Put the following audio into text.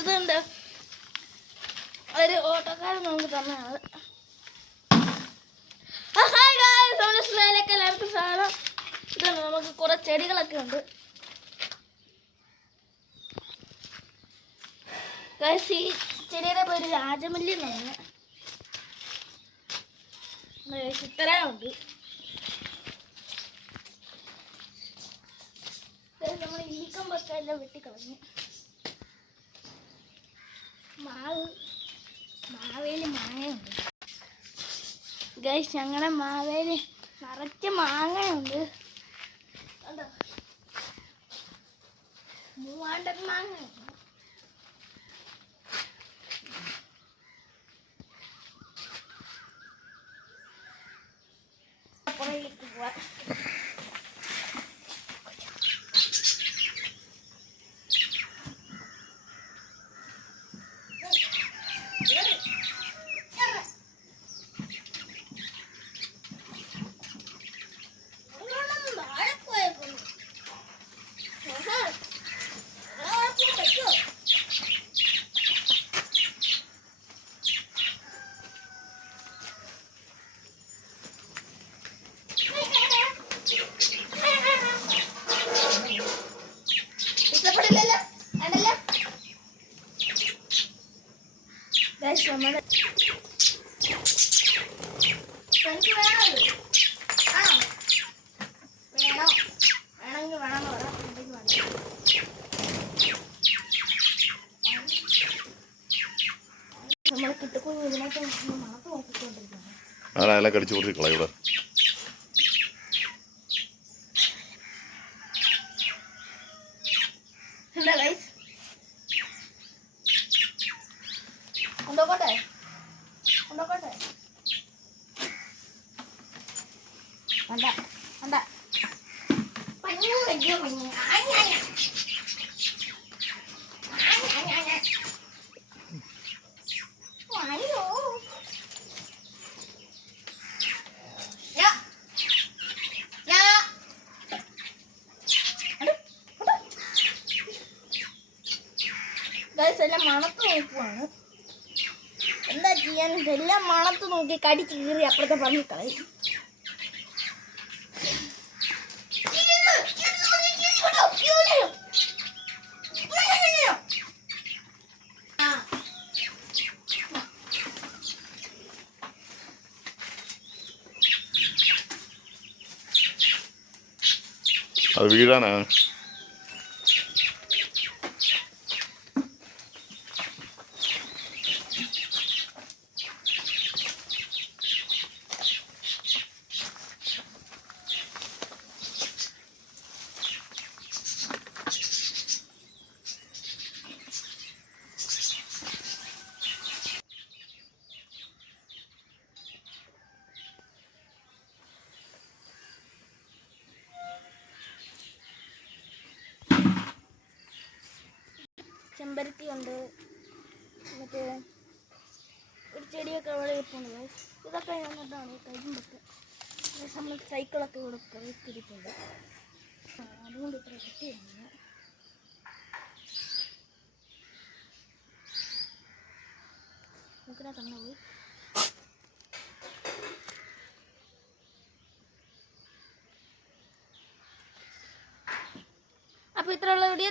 ഇതുണ്ട് ഒരു ഓട്ടോക്കാരൻ നമുക്ക് തന്നെയാണ്. നമ്മുടെ സ്ലൈഡിലേക്ക് എല്ലാവർക്കും സാധനം ഇതുണ്ട്. നമുക്ക് കുറെ ചെടികളൊക്കെ ഉണ്ട്. ഈ ചെടിയുടെ പേര് രാജമല്ലി എന്നാണ്. ഇത്രയുണ്ട്. നമ്മൾ ഈക്കം വെക്കെല്ലാം വെട്ടിക്കളഞ്ഞു. മാവേലി മാങ്ങയുണ്ട് ഗൈസ്. ഞങ്ങളുടെ മാവേലി നിറച്ച് മാങ്ങയുണ്ട്. കണ്ടോ, 300 മാങ്ങയുണ്ട്. അപ്പുറത്തേക്ക് പോവാ. എനിക്ക് വേണമെങ്കിൽ വേണമെന്ന് പറയാം. നമ്മൾ കിട്ടുമ്പോൾ ഇതിനകത്ത് മണത്ത് നോക്കിക്കൊണ്ടിരിക്കുകയാണ്. അല്ല കടിച്ചു കൊടുത്ത് കളയൂടെ. എന്താ ഗൈസ്, കൊണ്ടോട്ടെ വേണ്ട വേണ്ട. എല്ലാം മണത്ത് നോക്കുവാണ്. എന്താ ചെയ്യാൻ, ഇതെല്ലാം മണത്ത് നോക്കി കടിച്ച് കീറി അപ്പുറത്തെ പറഞ്ഞ് കളയും. അത് വീഴാനാ. ചെമ്പരത്തി ഉണ്ട്. മറ്റേ ഒരു ചെടിയൊക്കെ അവിടെ ഇരിപ്പുണ്ട്. ഇതൊക്കെ എന്നിട്ടാണ് കരിമ്പൊക്കെ. നമ്മൾ സൈക്കിളൊക്കെ ഇവിടെ ഇരിപ്പുണ്ട്. അതുകൊണ്ട് ഇത്ര കിട്ടിയാണ്. നമുക്കിനെ തന്നെ പോയി. അപ്പോൾ ഇത്രയുള്ള വീഡിയോ.